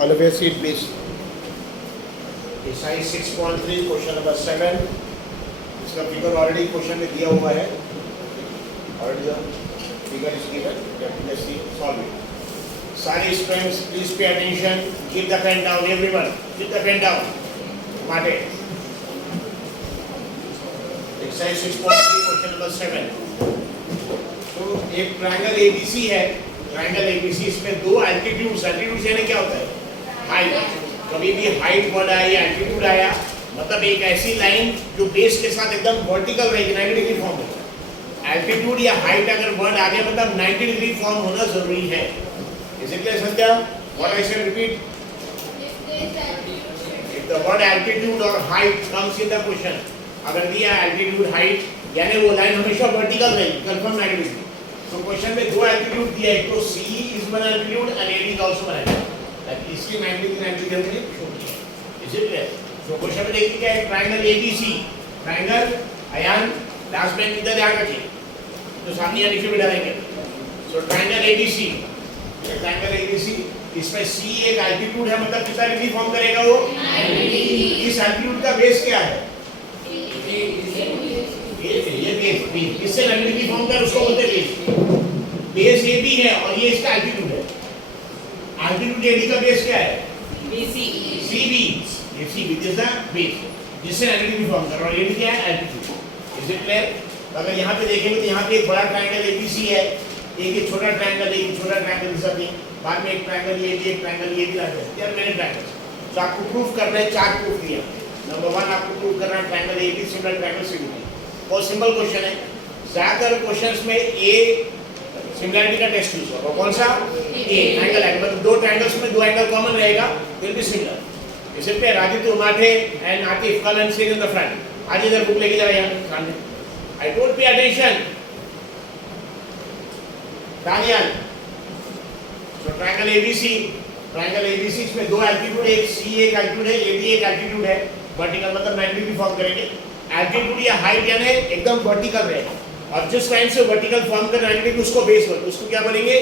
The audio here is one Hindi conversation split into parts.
All of your seat, please. Exercise 6.3, question number 7. इसका फिगर ऑलरेडी क्वेश्चन में दिया हुआ है. Already the figure is given. Let's see, solve it. सारे students please pay attention. Keep the pen down, everyone. Keep the pen down. माटे. Exercise 6.3, question number 7. तो एक ट्रायंगल ABC है. ट्रायंगल ABC इसमें दो एल्टीट्यूड्स. एल्टीट्यूड यानी क्या होता है? हाइट. कभी भी हाइट वर्ड आया या एल्टीट्यूड आया मतलब एक ऐसी लाइन जो बेस के साथ एकदम वर्टिकल रहेगी, 90 डिग्री फॉर्म होगा. एल्टीट्यूड या हाइट अगर वर्ड आ गया मतलब 90 डिग्री फॉर्म होना जरूरी है. Is it clear Sandhya? What I should repeat? If the word altitude और height comes in the question, अगर दिया एल्टीट्यूड हाइट यानी वो लाइन हमेशा वर्टिकल रहेगी, कंफर्म 90 डिग्री. तो क्वेश्चन में दो एल्टीट्यूड दिया है, तो C is one altitude and AD is also one altitude. इसकी 90 डिग्री हमने शो किया. Is it clear? तो क्वेश्चन में देखिए क्या है, ट्रायंगल एबीसी. ट्रायंगल अयान लास्ट में इधर ध्यान रखिए तो सामने यहाँ लिखे भी डालेंगे. सो ट्रायंगल एबीसी, ट्रायंगल एबीसी इसमें सी एक एल्टीट्यूड है मतलब कितना डिग्री फॉर्म करेगा वो? 90. इस एल्टीट्यूड का बेस क्या है? ये बेस. इससे 90 डिग्री फॉर्म कर उसको बोलते हैं बेस. बेस ए बी है और ये इसका एल्टीट्यूड है. एल्टीट्यूड एडी का बेस क्या है? बीसी. सीबी. ये सीबी इज द बेस जिससे 90 डिग्री फॉर्म कर रहा है. एडी क्या है? एल्टीट्यूड. Is it clear? अगर यहाँ पे देखेंगे तो यहाँ पे एक बड़ा ट्रायंगल एबीसी है, एक छोटा ट्रायंगल है, एक छोटा ट्रायंगल जैसा भी. बाद में एक ट्रायंगल ये भी, एक ट्रायंगल ये भी आता है. यार मैंने ट्रायंगल तो आपको प्रूफ करना है. चार प्रूफ दिया. नंबर 1 आपको प्रूफ करना है triangle AB similar triangle CB. बहुत सिंपल क्वेश्चन है. ज्यादातर क्वेश्चंस में ए सिमिलरिटी का टेस्ट यूज होगा. कौन सा? ए एंगल है मतलब दो ट्रायंगल्स में दो एंगल कॉमन रहेगा, विल बी सिमिलर. इसे पे राजीव उमाठे एंड आतिफ कल and sit in the front. आज इधर बुक लेके जा यहां सामने. I told pay attention. Daniyal. So triangle ABC, triangle ABC इसमें दो एल्टीट्यूड, एक सी एक एल्टीट्यूड है, ए भी एक एल्टीट्यूड है. वर्टिकल मतलब 90 डिग्री फॉर्म करेंगे. एल्टीट्यूड या हाइट यानी एकदम वर्टिकल रहेगा और जिस लाइन से वर्टिकल फॉर्म कर 90 डिग्री उसको बेस बोलते, उसको क्या बोलेंगे?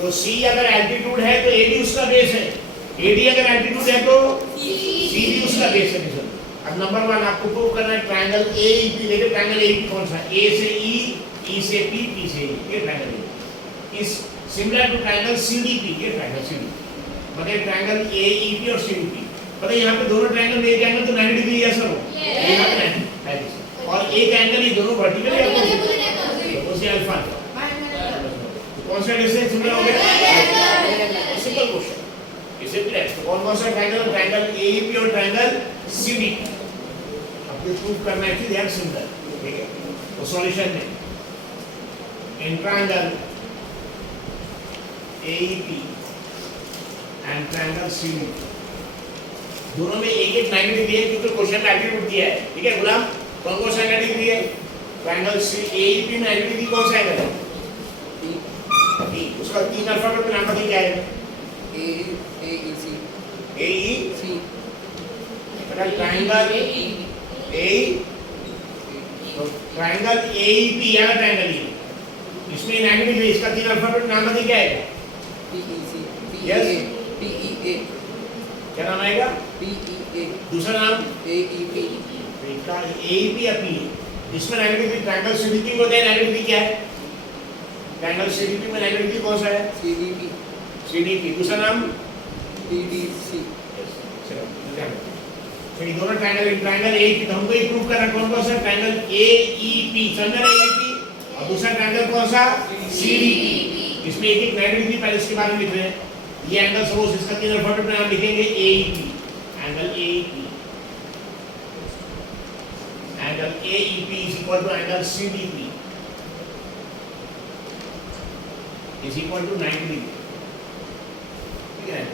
तो सी अगर एल्टीट्यूड है तो एडी उसका बेस है. एडी अगर एल्टीट्यूड है तो सी भी उसका बेस है. अब नंबर 1 आपको प्रूव करना है ट्रायंगल एईपी. देखिए ट्रायंगल एईपी कौन सा? ए से ई, ई से पी, पी से ई. ये ट्रायंगल है. इस सिमिलर टू ट्रायंगल सीडीपी. ये ट्रायंगल सीडी मतलब ट्रायंगल एईपी और सीडीपी. पता है यहाँ पे दोनों ट्रायंगल में एक एंगल तो 90 डिग्री ऐसा हो. यहाँ पे 90 है और एक एंगल ये दोनों वर्टिकल है अपोजिट. उसे अल्फा. कौन सा डिस्टेंस सिमिलर हो गया? Simple question. इसे क्लियर? तो कौन सा ट्रायंगल? ट्रायंगल एईपी और ट्रायंगल सीडीपी. अब ये प्रूव करना है कि दे आर सिमिलर. ठीक है? तो सॉल्यूशन में in triangle AEP and triangle CDP दोनों में एक एक 90 डिग्री है क्योंकि क्वेश्चन में एल्टीट्यूड दिया है. ठीक है गुलाम? कौन सा 90 डिग्री है? ट्रायंगल एईपी में 90 डिग्री कौन सा एंगल है? बी. उसका तीन अल्फाबेट में नाम बताइए क्या है? ए ई सी. ए ई सी. ट्रायंगल ए तो ट्रायंगल एईपी या ट्रायंगल ई इसमें 90 डिग्री. इसका तीन अल्फाबेट में नाम बताइए क्या है? पी ई सी. यस. पी ई ए. क्या नाम आएगा? पी ई ए. दूसरा नाम? ए ई पी. का एईपी या पी. इसमें 90 डिग्री ट्रायंगल सीडीपी में होता है. 90 डिग्री क्या है? ट्रायंगल सीडीपी में 90 डिग्री कौन सा है? सीडीपी. सीडीपी. दूसरा नाम? पीडीसी. चलो ध्यान रखो. तो ये दोनों ट्रायंगल एईपी तो हमको ये प्रूव करना कौन सा? Triangle AEP. समझ रहे एईपी और दूसरा ट्रायंगल कौन सा? सीडीपी. इसमें एक एक 90 डिग्री पहले इसके बारे में लिख रहे हैं. ये एंगल सपोज इसका तीन अल्फाबेट में नाम लिखेंगे AEP. Angle AEP. Angle AEP is equal to angle CDP is equal to 90 degree. ठीक है?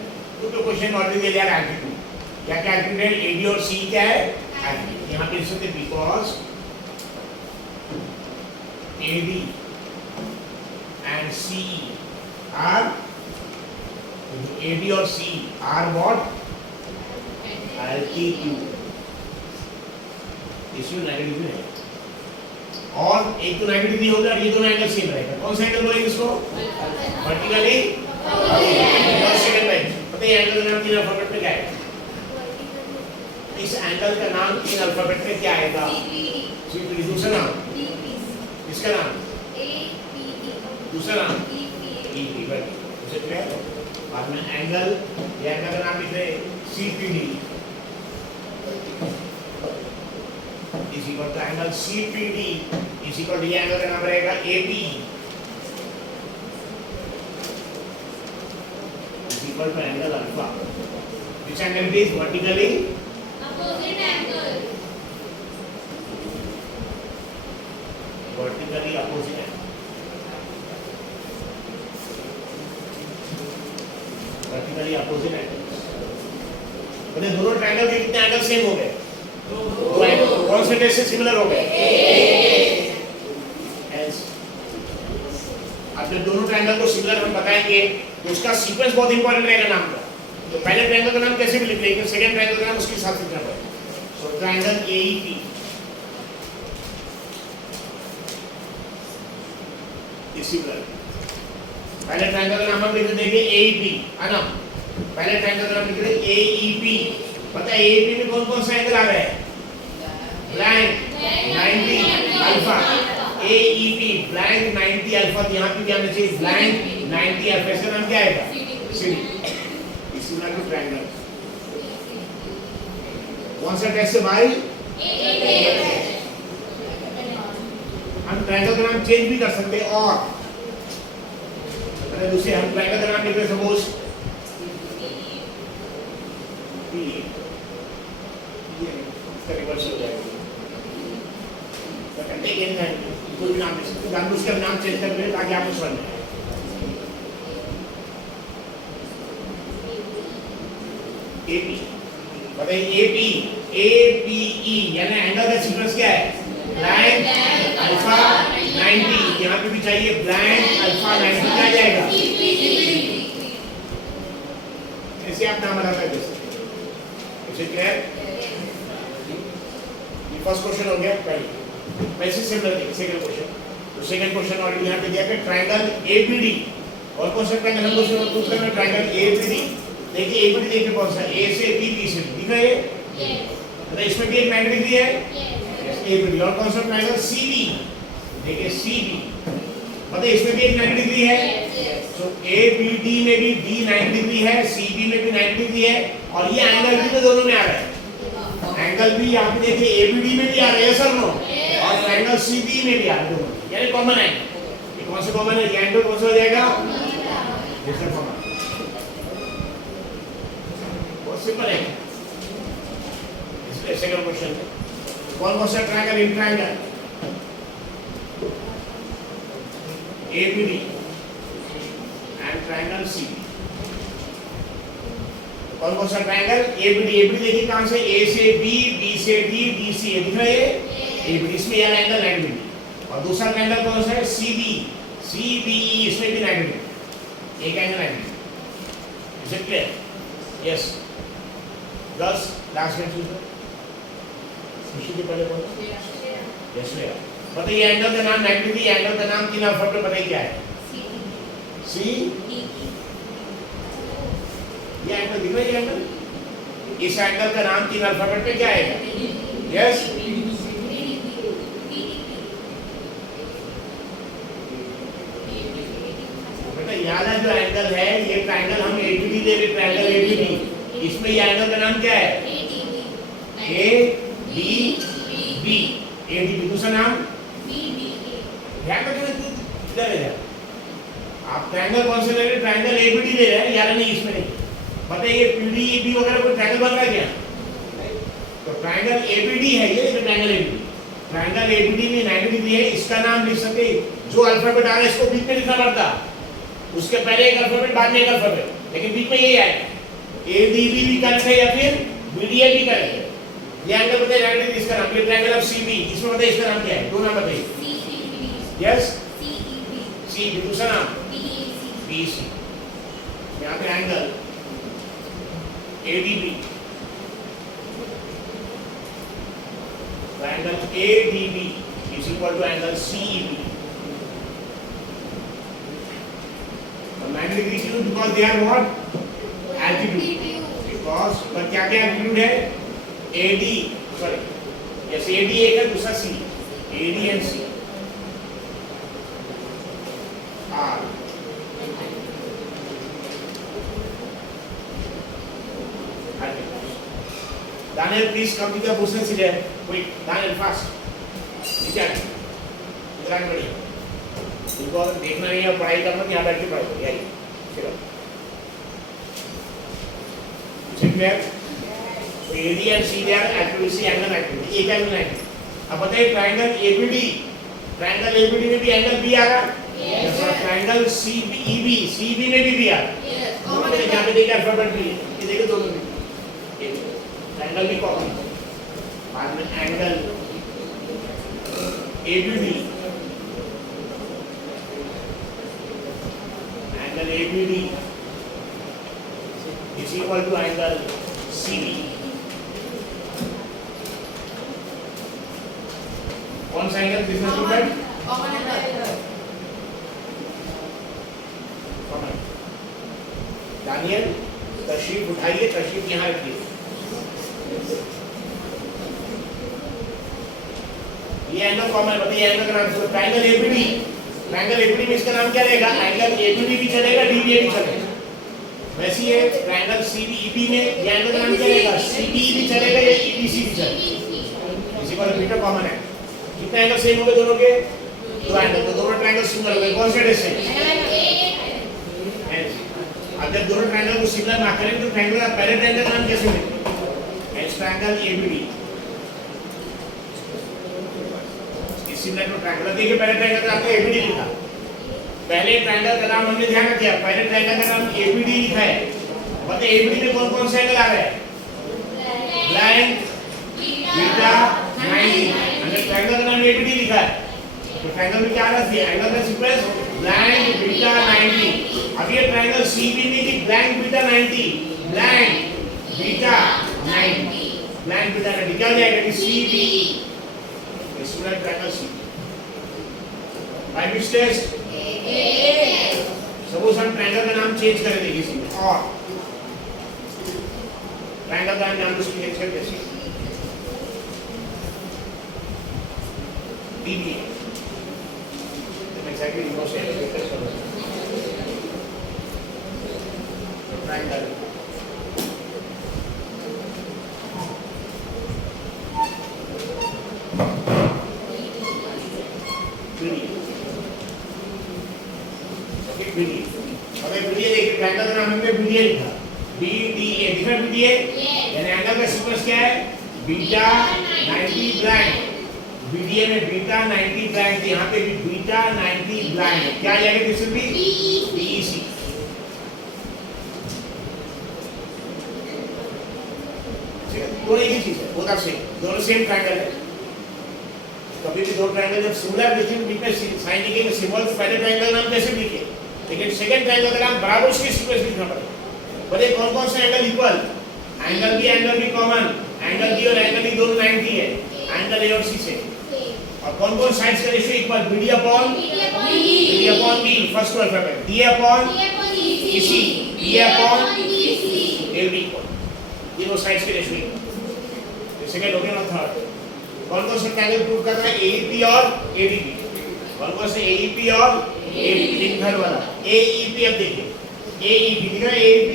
तो क्वेश्चन ऑलरेडी दे दिया एल्टीट्यूड. क्या क्या एल्टीट्यूड है? AD और C क्या है? एल्टीट्यूड. यहाँ पे लिखते because AD and CE are AD और C are what? Altitude. इसमें 90 डिग्री है और एक तो 90 डिग्री होगा और ये दोनों एंगल सेम रहेगा. कौन सा एंगल बोलेंगे इसको? वर्टिकली. सेकंड लाइन बताइए एंगल का नाम तीन अल्फाबेट में क्या है? इस एंगल का नाम तीन अल्फाबेट में क्या आएगा? सीपीडी। दूसरा नाम इसका नाम दूसरा नाम ईपी। उसे क्लियर बाद में एंगल या एंगल का नाम लिख रहे CPD is equal to angle CPD is equal to angle का नाम रहेगा AP is equal to angle alpha which angle is vertically opposite angle vertically opposite है वर्टिकली अपोजिट एंगल। मतलब दोनों ट्रायंगल के कितने एंगल सेम हो गए? दो एंगल कौन से टेस्ट से सिमिलर हो गए? एस। अब जब दोनों ट्रायंगल को सिमिलर हम बताएंगे तो उसका सीक्वेंस बहुत इंपॉर्टेंट रहेगा नाम का। तो पहले ट्रायंगल का नाम कैसे भी लिख लेंगे, सेकंड ट्रायंगल का नाम उसके साथ लिखना पड़ेगा। सो ट्रायंगल एईपी इज सिमिलर। पहले ट्रायंगल का नाम हम लिख देंगे एईपी है ना। पहले ट्रायंगल का नाम लिख देंगे एईपी। पता है एईपी में कौन कौन सा एंगल आ रहा है? Blank 90 alpha. AEP blank 90 alpha. यहां पे क्या आना चाहिए? Blank 90 alpha. इसका नाम क्या आएगा? सीडी। Similar to triangle. कौन सा टेस्ट से भाई? हम ट्रायंगल का नाम चेंज भी कर सकते हैं और अरे दूसरे हम ट्रायंगल का नाम लिख रहे सपोज पी ये इसका रिवर्स हो जाएगा। तो कंटे के नाम कोई भी नाम लिख सकते हैं। उसका नाम चेंज कर लें ताकि आपको समझ में आए। एपी बताइए एपी एपीई यानी एंगल का सीक्वेंस क्या है? Blank alpha 90। यहाँ पे भी चाहिए ब्लैंक अल्फा 90 क्या जाएगा? ऐसे आप नाम बता सकते हैं। क्लियर? ये फर्स्ट क्वेश्चन हो गया। पहले वैसे सिमिलर देखिए सेकंड क्वेश्चन। तो सेकंड क्वेश्चन ऑलरेडी यहाँ पे दिया है ट्रायंगल एबीडी। और कौन सा ट्रायंगल हमको प्रूव करना है? Triangle ABD. देखिए एबीडी देखिए कौन सा? ए से बी, बी से दिख रहा है? मतलब इसमें भी एक 90 डिग्री है। एबीडी। और कौन सा ट्रायंगल सीबी? देखिए सीबी मतलब इसमें भी एक 90 डिग्री है। तो एबीडी में भी बी 90 डिग्री है, सीबी में भी 90 डिग्री है और ये एंगल भी तो दोनों में आ रहा है। एंगल भी यहाँ पे देखिए एबीडी में भी आ रहा है सर नो और ट्रायंगल सीबी में भी आ रहा है दोनों। यानी कॉमन है। ये कौन सा कॉमन है? ये एंगल कौन सा हो जाएगा? ये सर कॉमन। बहुत सिंपल है। इसलिए सेकंड क्वेश्चन कौन कौन सा triangle in triangle ABD and triangle CB. कौन कौन सा ट्रायंगल? एबीडी। एबीडी देखिए कहां से? ए से बी, बी से डी, डी से ए। दिख रहा है एबीडी। इसमें यार एंगल 90 डिग्री। और दूसरा ट्रायंगल कौन सा है? सीबी। सीबीई इसमें भी 90 डिग्री। एक angle 90 degree. Is it clear? Yes. बस लास्ट में चूज खुशी के पहले बोलो। यस भैया। बताइए एंगल का नाम 90 डिग्री। एंगल का नाम तीन अल्फाबेट में बताइए क्या है? सी ये एंगल दिख रहा है? एंगल इस एंगल का नाम तीन अल्फाबेट में क्या आएगा? यस बेटा याद है जो एंगल है ये ट्रायंगल हम एबीडी ले रहे ट्रायंगल एबीडी। इसमें ये एंगल का नाम क्या है? A D B. एडीबी। दूसरा नाम ध्यान रखना किधर है आप ट्रायंगल कौन से ले रहे? ट्रायंगल एबीडी ले रहे हैं यार नहीं इसमें नहीं। बताइए पीडीईबी वगैरह कोई ट्रायंगल बन रहा है क्या? तो ट्रायंगल एबीडी है ये ट्रायंगल एबीडी। ट्रायंगल एबीडी में 90 डिग्री है। इसका नाम लिख सकते जो अल्फाबेट आ रहा है इसको बीच में लिखना पड़ता। उसके पहले एक अल्फाबेट बाद में एक अल्फाबेट लेकिन बीच में यही आएगा। एडीबी भी करेक्ट है या फिर बीडीए भी करेक्ट है। ये एंगल बताइए 90 डिग्री। इसका नाम ये ट्रायंगल ऑफ सीबी। इसमें बताइए इसका नाम क्या है? दो नाम बताइए। Yes CB. दूसरा नाम बीसी। यहाँ पे angle ADB. Angle ADB is equal to angle CEB. 90 degree because they are what? Altitude, because पर क्या क्या एल्टीट्यूड है, AD सॉरी यस AD एक है, दूसरा C, AD and C R Daniel, please come to the business here. Quick, Daniel, fast. ठीक है, इधर आने बढ़िए। इनको अगर देखना नहीं है, पढ़ाई करना, यहाँ बैठ के पढ़ाई करो, यही, चलो। ठीक है? तो AD and CD are accuracy angle activity, एक angle activity। अब बताइए ट्रायंगल ABD में भी एंगल B आ रहा है, जैसा ट्रायंगल CB में भी B आ रहा है। दोनों में यहाँ पे देखिए अल्फाबेट भी है, ये देखिए दोनों में। एंगल भी कॉमन, बाद में angle ABD is equal to angle CB। कौन सा एंगल किसने स्टूडेंट? दानियल, तशरीफ उठाइए, तशरीफ यहाँ रखिए। ये एंगल कॉमन बताइए, एंगल का नाम ट्रायंगल ABD में इसका नाम क्या रहेगा? एंगल ABD भी चलेगा, DBA भी चलेगा। वैसे ये ट्रायंगल CBEB में ये एंगल का नाम क्या रहेगा? CBE भी चलेगा या EBC भी चलेगा। इसी को रिपीटर कॉमन है। कितने एंगल सेम हो गए दोनों के? दो एंगल, तो दोनों ट्रायंगल सिमिलर हो गए। कौन से डिस्टेंस? अब जब दोनों ट्रायंगल को सिमिलर मार्क करेंगे तो ट्रायंगल का पहले ट्रायंगल का नाम कैसे मिलेगा? Triangle ABD। Similar to triangle, देखिए पहले ट्रायंगल का आपको ABD लिखा, पहले ट्रायंगल का नाम हमने ध्यान रखिए, पहले ट्रायंगल का नाम ABD लिखा है। बताइए ABD में कौन कौन से एंगल आ रहे हैं? Blank, beta, 90। हमने ट्रायंगल का नाम ABD लिखा है, तो ट्रायंगल में क्या आ रहा है? एंगल का सीक्वेंस ब्लैंक, बीटा, 90। अब ये ट्रायंगल CB में भी blank, beta, 90, blank, beta, 90, blank, beta, 90 क्या हो जाएगा? CBE। Student triangle CB। By which test? Suppose हम ट्रायंगल का नाम चेंज कर देंगे किसी में, और ट्रायंगल का नाम उसको चेंज कर देंगे DBA। तो एग्जैक्टली नो से ट्रायंगल ट्रायंगल का नाम हमने BDA लिखा, BDA दिख रहा है BDA, यानी एंगल का सीक्वेंस क्या है? बीटा 90 ब्लैंक, BDA में बीटा 90 ब्लैंक, यहाँ पे भी बीटा 90 ब्लैंक, क्या जाएगा डिस्टेंस भी? BEC। दोनों एक ही चीज है, बोथ आर सेम, दोनों सेम ट्रायंगल है। कभी भी दो ट्रायंगल जब सिमिलर लिखें बीच में साइन लिखेंगे सिंबल, पहले ट्रायंगल नाम कैसे लिखे, लेकिन सेकंड ट्रायंगल का नाम बराबर उसकी सीक्वेंस लिखना पड़ेगा। बोले कौन कौन से angle equal? Angle B common, angle B और एंगल ई दोनों 90 है, एंगल ए और सी से। और कौन कौन साइड्स का ratio equal? BD upon B, first two alphabet, D upon EC, B upon AD equal, ये दो साइड्स के रेशियो इक्वल। सेकंड हो गया और थर्ड कौन कौन से ट्रायंगल प्रूव कर रहा है? AEP और ADP। कौन कौन से? AEP और ADP। थर्ड वाला AEP। अब देखिए AEP दिख रहा है, AEP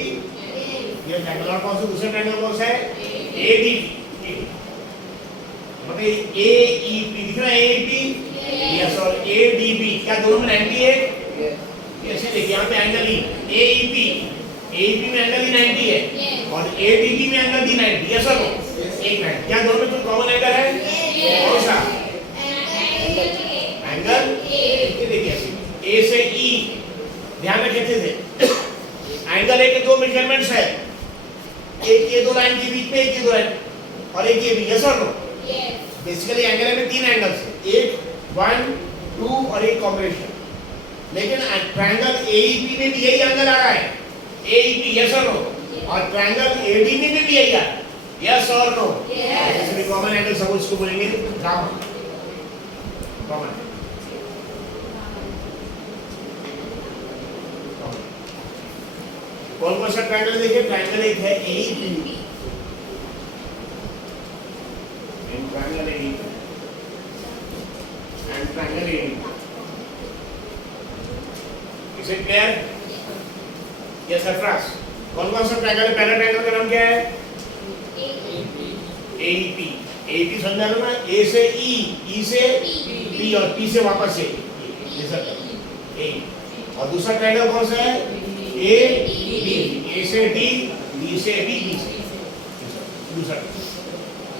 ये ट्रायंगल, और कौन सा दूसरा ट्रायंगल कौन सा है? ADP। बताइए AEP दिख रहा है, AEP यस, और ADP क्या दोनों में 90 है? ऐसे देखिए यहाँ पे एंगल E, AEP में एंगल E 90 है और ADP में एंगल D 90, यस और नो? एक 90। क्या दोनों में कोई कॉमन एंगल है? कौन सा? Angle A। देखिए A से E, ध्यान रखिए थे एंगल A के दो मेजरमेंट्स है, एक ये दो लाइन के बीच में, एक ये दो लाइन और एक ये भी, यस और नो? बेसिकली एंगल में तीन एंगल्स है, एक 1 2 और एक कॉम्बिनेशन। लेकिन ट्रायंगल AEP में भी यही एंगल आ रहा है, AEP, यस और नो? और ट्रायंगल ADP में भी यही आ रहा है, यस और नो? इसमें कॉमन एंगल सब उसको बोलेंगे गामा, कॉमन। कौन कौन सा ट्रायंगल देखिए, ट्रायंगल एक है AEP, triangle AEP and triangle AEP। इसे क्लियर? यस सरफराज, कौन कौन सा ट्रायंगल है? पहला ट्रायंगल का नाम क्या है? AEP। AEP समझा लो ना, A से E, E से P और P से वापस A, ये सब A। और दूसरा ट्रायंगल कौन सा है? AD, A से D, D से B, B से दूसरा।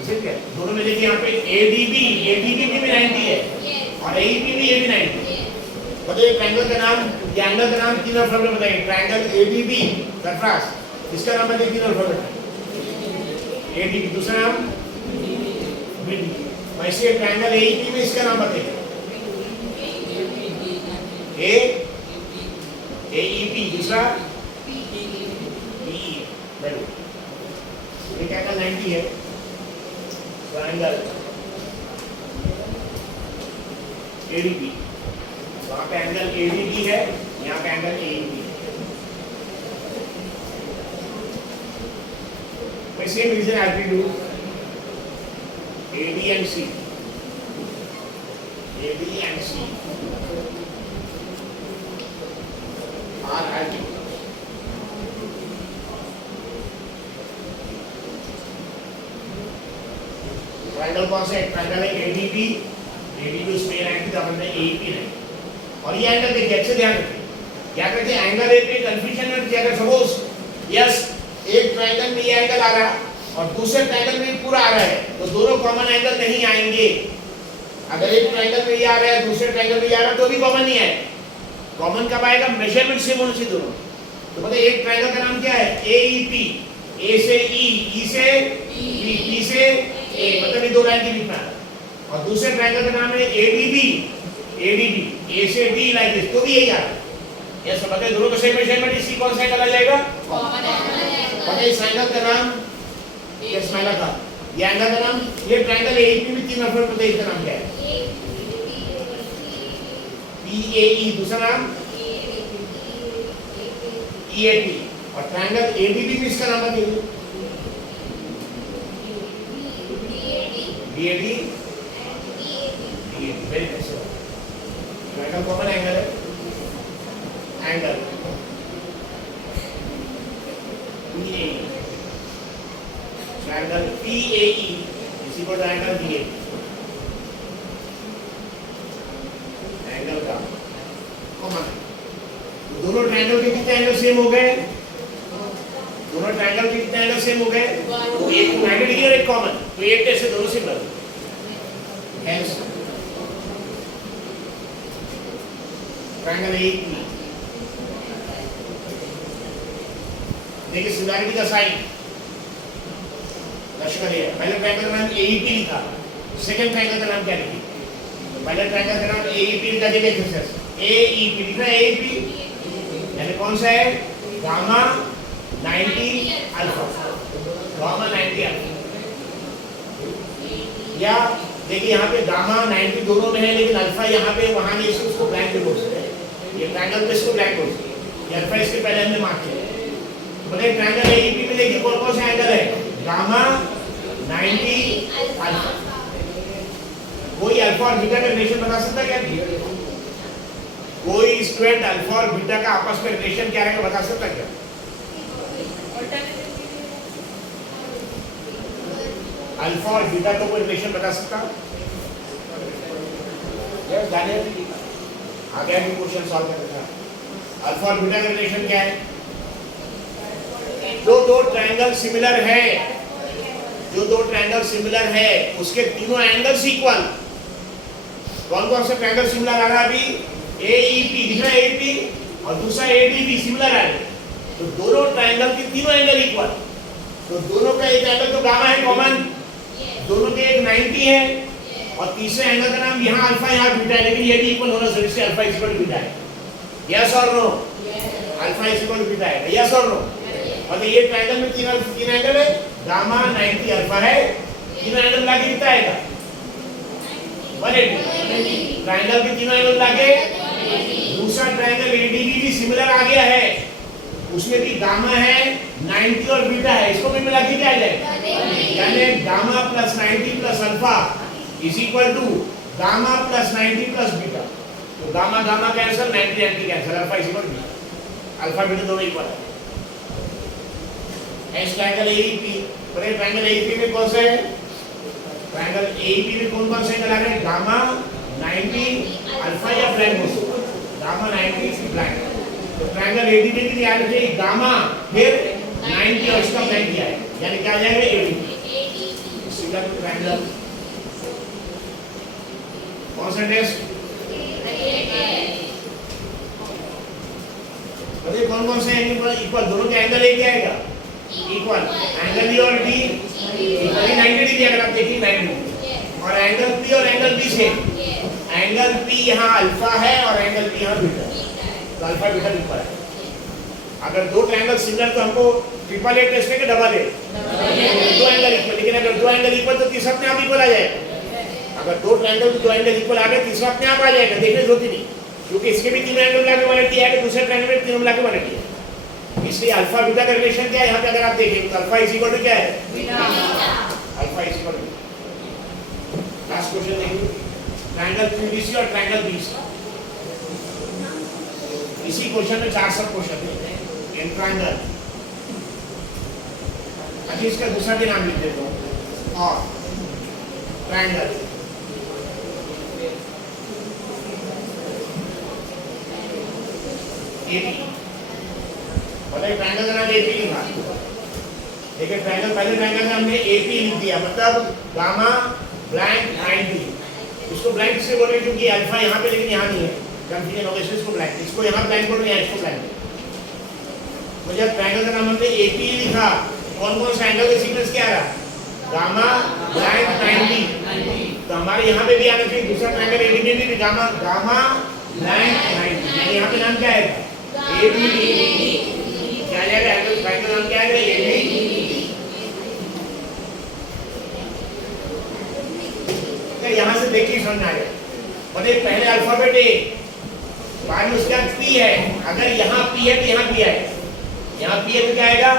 इसे क्या दोनों में देखिए यहाँ पे ADB भी 90 है और AEP भी 90 है। बताइए ट्रायंगल का नाम, ये एंगल का नाम तीन अल्फाबेट में बताइए। ट्रायंगल ADB सरफराज, इसका नाम बताइए तीन अल्फाबेट में। ADB, दूसरा नाम BD। वैसे ट्रायंगल AEP में इसका नाम बताइए। AEP, दूसरा PE। Very good. ये एंगल 90 है। ट्रायंगल ADB, वहाँ पे एंगल ADB है, यहाँ पे एंगल AEP है। Same reason as we do AD and C, AD and C are altitude। Triangle कौन सा है? ट्रायंगल है ADB, ADB उसमें एंगल का मतलब AEP नहीं। और ये एंगल देखिए, अच्छे ध्यान रखिए, क्या करते हैं एंगल एक पे कंफ्यूजन में क्या कर, सपोज यस एक ट्रायंगल में ये एंगल आ रहा है और दूसरे ट्रायंगल में पूरा आ रहा है, तो दोनों कॉमन एंगल नहीं आएंगे। अगर एक ट्रायंगल में ये आ रहा है, दूसरे ट्रायंगल में ये आ रहा है, तो भी कॉमन नहीं आएगा। कॉमन कब आएगा? मेजरमेंट सेम होने से दोनों। तो बताइए एक ट्रायंगल का नाम क्या है? AEP, A से E, E से P, P से A, मतलब ये दो लाइन के बीच में आ रहा है। और दूसरे ट्रायंगल का नाम है ADB, A से D लाइक दिस, तो भी यही आ रहा है। ये सब बताइए दोनों का सेम मेजरमेंट, इसी कौन सा एंगल आ जाएगा? Common angle. बताइए इस एंगल का नाम, ये स्माइलर का, ये एंगल का नाम, ये ट्रायंगल AEP में तीन अल्फाबेट बताइए, इसका नाम क्या है? PAE, दूसरा नाम EAP। और ट्रायंगल ADB में इसका नाम बताइए। BAD, very nice. Triangle common angle है, एंगल PAE, ट्रायंगल PAE इसी को ट्रायंगल BAE, एंगल का कॉमन। दोनों ट्रायंगल के कितने एंगल सेम हो गए? दोनों ट्रायंगल के कितने एंगल सेम हो गए? तो एक 90 डिग्री और एक कॉमन, तो एक ऐसे दोनों सिमिलर। हेंस ट्रायंगल AEP, देखिए सिमिलरिटी का साइन लक्ष्य करिए। पहले ट्रायंगल का नाम AEP लिखा, सेकंड ट्रायंगल का नाम क्या लिखिए? पहले ट्रायंगल का नाम AEP लिखा, देखिए एक्सरसाइज AEP लिखा है। AEP यानी कौन सा है? Gamma 90 alpha, gamma 90 alpha. या देखिए यहाँ पे गामा 90 दोनों में है, लेकिन अल्फा यहाँ पे वहाँ नहीं, इसको उसको ब्लैंक में बोल सकते हैं। ये ट्रायंगल पे इसको ब्लैंक बोल सकते हैं, ये अल्फा इसके पहले हमने मार्क किया। बोले ट्रायंगल AEP में देखिए कौन कौन सा एंगल है? Gamma 90 alpha. कोई अल्फा और बीटा का रिलेशन बता सकता है क्या? कोई स्क्वायर अल्फा और बीटा का आपस में रिलेशन क्या रहेगा, बता सकता है क्या? अल्फा और बीटा का कोई रिलेशन बता सकता? यस जाने आगे आगे क्वेश्चन सॉल्व करना। अल्फा और बीटा का रिलेशन क्या है? जो दो ट्रायंगल सिमिलर है, जो दो ट्रायंगल सिमिलर है उसके तीनों एंगल्स इक्वल। कौन कौन सा ट्रायंगल सिमिलर आ रहा है अभी? AEP दिख रहा है, AEP और दूसरा ADB सिमिलर आ रहा है। तो दोनों ट्रायंगल के तीनों एंगल इक्वल, तो दोनों का एक एंगल तो गामा है कॉमन, दोनों के एक 90 है, और तीसरे एंगल का नाम यहाँ अल्फा यहाँ बीटा है, लेकिन ये भी इक्वल होना जरूरी है, अल्फा इक्वल बीटा है। यस और नो? अल्फा इक्वल बीटा है, यस और नो? और ये ट्रायंगल में तीन एंगल है, गामा 90 अल्फा है, तीनों एंगल लाके कितना आएगा? 180। ट्रायंगल के तीनों एंगल लाके दूसरा ट्रायंगल ADB भी सिमिलर आ गया है, उसमें भी गामा है 90 और बीटा है, इसको भी मिला के क्या आ जाएगा, यानी gamma plus 90 plus alpha is equal to gamma plus 90 plus beta. तो gamma gamma cancel, 90 90 cancel, alpha is equal beta, alpha beta दोनों इक्वल है। एस ट्रायंगल एईपी, पर ये ट्रायंगल एईपी में कौन सा है, ट्रायंगल एईपी में कौन कौन से एंगल आ रहे हैं, गामा 90 अल्फा या फ्लैंक हो, गामा 90 फ्लैंक। तो ट्रायंगल एडीबी के लिए आ रही है गामा फिर 90 और इसका फ्लैंक किया है, यानी क्या आ जाएगा एडीबी। सिंगल ट्रायंगल कौन सा टेस्ट, बताइए कौन कौन से एंगल इक्वल, दोनों के एंगल एक क्या आएगा, इक्वल, एंगल ई और डी इक्वली 90 डिग्री, अगर आप देखिए 90, और एंगल पी और एंगल बी से, एंगल पी यहाँ अल्फा है और एंगल पी यहाँ बीटा, तो अल्फा बीटा इक्वल है। अगर दो ट्रायंगल सिमिलर तो हमको ट्रिपल ए टेस्ट के डबल ए, दो एंगल इक्वल, लेकिन अगर दो एंगल इक्वल तो तीसरा अपने आप इक्वल आ जाएगा। अगर दो ट्रायंगल तो दो एंगल इक्वल आ गए, तीसरा अपने आप आ जाएगा, देखने जरूरत ही नहीं, क्योंकि इसके भी तीनों एंगल मिला के 180 आएगा, दूसरे ट्रायंगल में तीनों मिला के 180 है। इसलिए अल्फा बीटा का रिलेशन क्या है यहाँ पे, अगर आप देखें तो अल्फा इज इक्वल टू क्या है, alpha is equal to, last question देखिए, ट्रायंगल पीडीसी और ट्रायंगल बीसी। इसी क्वेश्चन में 4 सब क्वेश्चन है इन ट्रायंगल। अच्छा इसका दूसरा भी नाम लिख देता हूँ, और ट्रायंगल एपी, बताइए ट्रायंगल का नाम एपी लिखा, देखिए ट्रायंगल, पहले ट्रायंगल का हमने एपी लिख दिया, मतलब गामा ब्लैंक 90, इसको ब्लैंक इसलिए बोल रहे हैं क्योंकि अल्फा यहाँ पे लेकिन यहाँ नहीं है, कंफ्यूजन हो गया, इसको ब्लैंक, इसको यहाँ ब्लैंक बोल रहे हैं, इसको ब्लैंक। तो जब ट्रायंगल का नाम हमने एपी लिखा, कौन कौन सा एंगल का सीक्वेंस क्या रहा, गामा ब्लैंक 90, तो हमारे यहाँ पे भी आना चाहिए दूसरा ट्रायंगल एडीबी में भी गामा गामा ब्लैंक 90, यानी यहाँ पे नाम क्या है, एबीडी, क्या आ जाएगा एंगल ट्रायंगल नाम क्या है, एबीडी। यहाँ से देखिए समझ आ गया, बताइए पहले अल्फाबेट ए, बाद में उसका पी है, अगर यहाँ पी है तो यहाँ पी है, यहाँ पी है तो क्या आएगा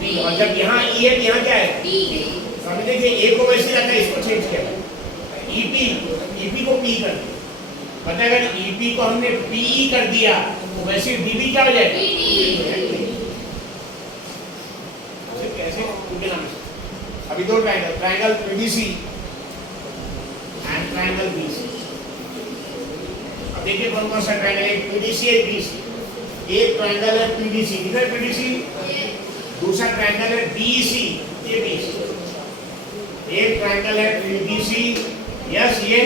पी, और जब यहाँ ई है तो यहाँ क्या है डी। समझ लीजिए ए को वैसे रखा है, इसको चेंज किया ईपी, ईपी को पी कर दिया, पता है अगर ईपी को हमने पी कर दिया तो वैसे डीबी क्या हो जाएगा डी। कैसे उनके नाम से, अभी दो triangle, triangle PDC and triangle BC. अब देखिए कौन कौन सा ट्रायंगल है, पीडीसी है बीसी, एक ट्रायंगल है पीडीसी, किधर पीडीसी, दूसरा ट्रायंगल है बीसी, ये बीसी, एक ट्रायंगल है पीडीसी, यस ये,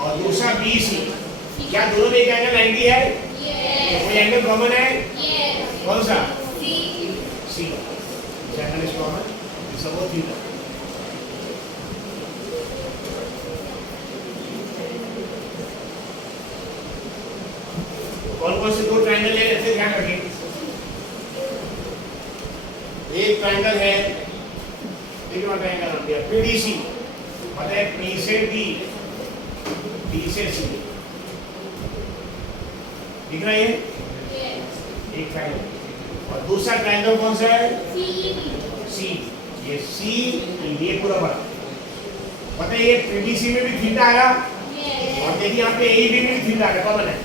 और दूसरा बीसी, क्या दोनों में एक एंगल 90 है, कोई एंगल कॉमन है, कौन सा C, angle is common, it's about theta. कौन कौन से दो ट्रायंगल ले रहे थे, ध्यान रखें, एक ट्रायंगल है, देखिए मैं ट्रायंगल नाम दिया पीडीसी, मतलब है पी से डी, डी से सी, दिख रहा है एक ट्रायंगल, और दूसरा ट्रायंगल कौन सा है सी, ये सी, ये पूरा बड़ा, पता है ये पीडीसी में भी थीटा आया, और देखिए यहाँ पे एईबी में भी थीटा आया, कॉमन है,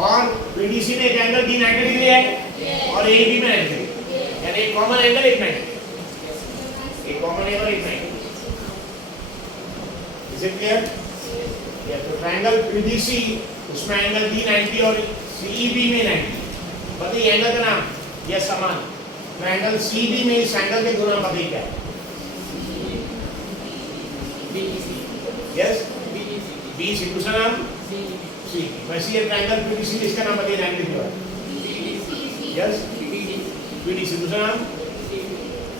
और पीडीसी में एक एंगल डी 90 डिग्री है और एबी में 90 डिग्री, यानी एक कॉमन एंगल एक 90, एक कॉमन एंगल एक 90, इज इट क्लियर? या तो ट्रायंगल पीडीसी उसमें एंगल डी 90 और सीईबी में 90, बताइए एंगल का नाम, यह समान, ट्रायंगल सीबी में इस एंगल के दोनों बताइए क्या है, यस बीसी, दूसरा नाम सी, वैसे ये ट्रायंगल पीडीसी इसका नाम बताइए 90 डिग्री, यस पीडीसी, दूसरा नाम